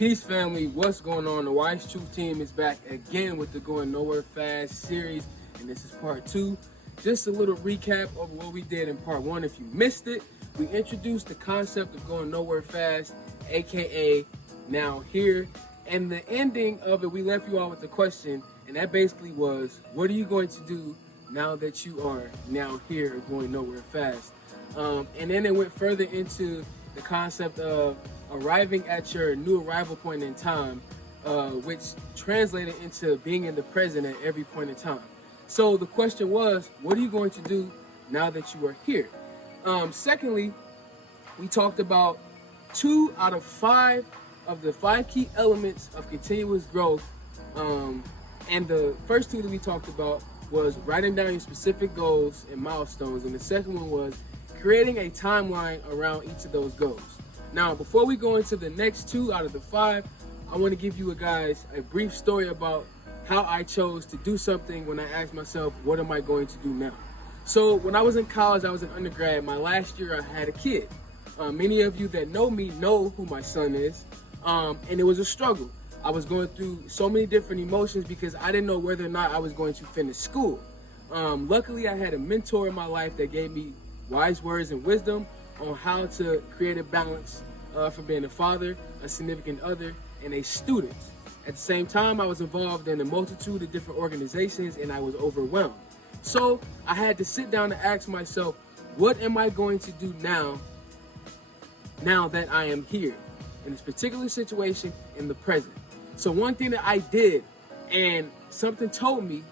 Peace family, what's going on? The Wise Truth team is back again with the Going Nowhere Fast series, and this is part 2. Just a little recap of what we did in part 1. If you missed it, we introduced the concept of going nowhere fast, aka now here. And the ending of it, we left you all with the question, and that basically was, what are you going to do now that you are now here going nowhere fast? And then it went further into the concept of arriving at your new arrival point in time, which translated into being in the present at every point in time. So the question was, what are you going to do now that you are here? Secondly, we talked about 2 out of 5 of the 5 key elements of continuous growth. And the first 2 that we talked about was writing down your specific goals and milestones. And the second one was creating a timeline around each of those goals. Now, before we go into the next 2 out of the 5, I want to give you guys a brief story about how I chose to do something when I asked myself, what am I going to do now? So when I was in college, I was an undergrad. My last year, I had a kid. Many of you that know me know who my son is. And it was a struggle. I was going through so many different emotions because I didn't know whether or not I was going to finish school. Luckily, I had a mentor in my life that gave me wise words and wisdom on how to create a balance for being a father, a significant other, and a student. At the same time, I was involved in a multitude of different organizations and I was overwhelmed. So I had to sit down and ask myself, what am I going to do now that I am here in this particular situation in the present? So one thing that I did, and something told me,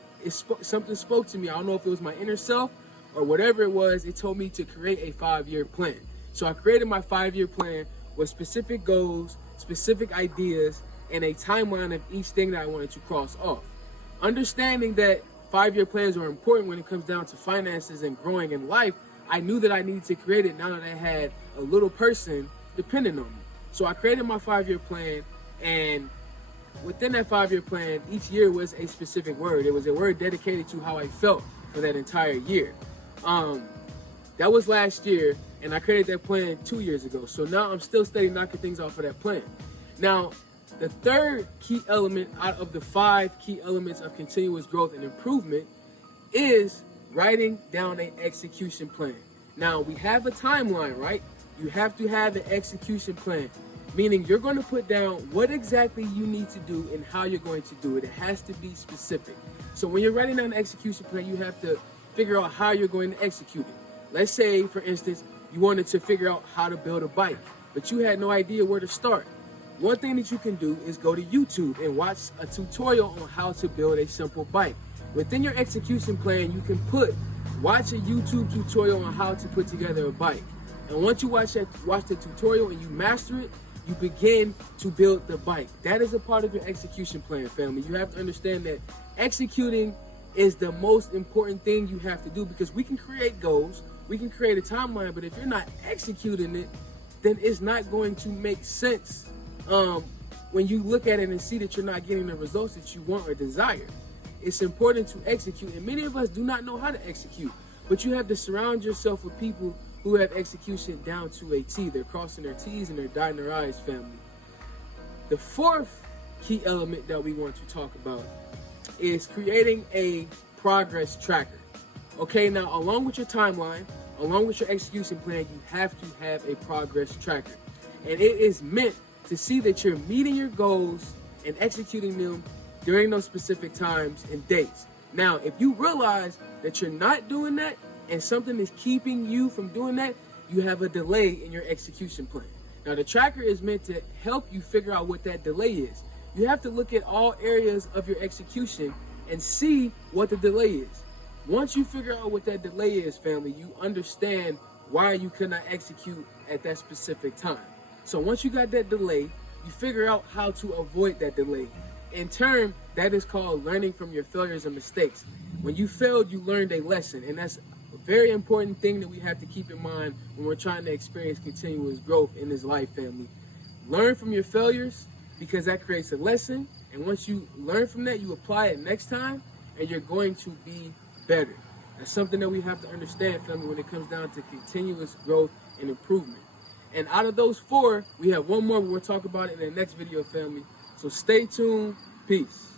something spoke to me. I don't know if it was my inner self or whatever it was. It told me to create a 5-year plan. So I created my 5-year plan with specific goals, specific ideas, and a timeline of each thing that I wanted to cross off. Understanding that 5-year plans are important when it comes down to finances and growing in life, I knew that I needed to create it now that I had a little person depending on me. So I created my 5-year plan, and within that 5-year plan, each year was a specific word. It was a word dedicated to how I felt for that entire year. That was last year, and I created that plan 2 years ago. So now I'm still steady knocking things off of that plan. Now, the third key element out of the 5 key elements of continuous growth and improvement is writing down an execution plan. Now, we have a timeline, right? You have to have an execution plan, meaning you're going to put down what exactly you need to do and how you're going to do it. It has to be specific. So when you're writing down an execution plan, you have to figure out how you're going to execute it. Let's say, for instance, you wanted to figure out how to build a bike, but you had no idea where to start. One thing that you can do is go to YouTube and watch a tutorial on how to build a simple bike. Within your execution plan, you can watch a YouTube tutorial on how to put together a bike. And once you watch the tutorial and you master it, you begin to build the bike. That is a part of your execution plan, family. You have to understand that executing is the most important thing you have to do, because we can create goals, we can create a timeline, but if you're not executing it, then it's not going to make sense when you look at it and see that you're not getting the results that you want or desire. It's important to execute, and many of us do not know how to execute, but you have to surround yourself with people who have execution down to a T. They're crossing their T's and they're dotting their I's, family. The 4th key element that we want to talk about is creating a progress tracker. Okay, now along with your timeline, along with your execution plan, you have to have a progress tracker. And it is meant to see that you're meeting your goals and executing them during those specific times and dates. Now, if you realize that you're not doing that and something is keeping you from doing that, you have a delay in your execution plan. Now, the tracker is meant to help you figure out what that delay is. You have to look at all areas of your execution and see what the delay is. Once you figure out what that delay is, family, you understand why you could not execute at that specific time. So once you got that delay, you figure out how to avoid that delay. In turn, that is called learning from your failures and mistakes. When you failed, you learned a lesson, and that's a very important thing that we have to keep in mind when we're trying to experience continuous growth in this life, family. Learn from your failures, because that creates a lesson, and once you learn from that, you apply it next time, and you're going to be better. That's something that we have to understand, family, when it comes down to continuous growth and improvement. And out of those 4, we have one more, but we'll talk about it in the next video, family. So stay tuned. Peace.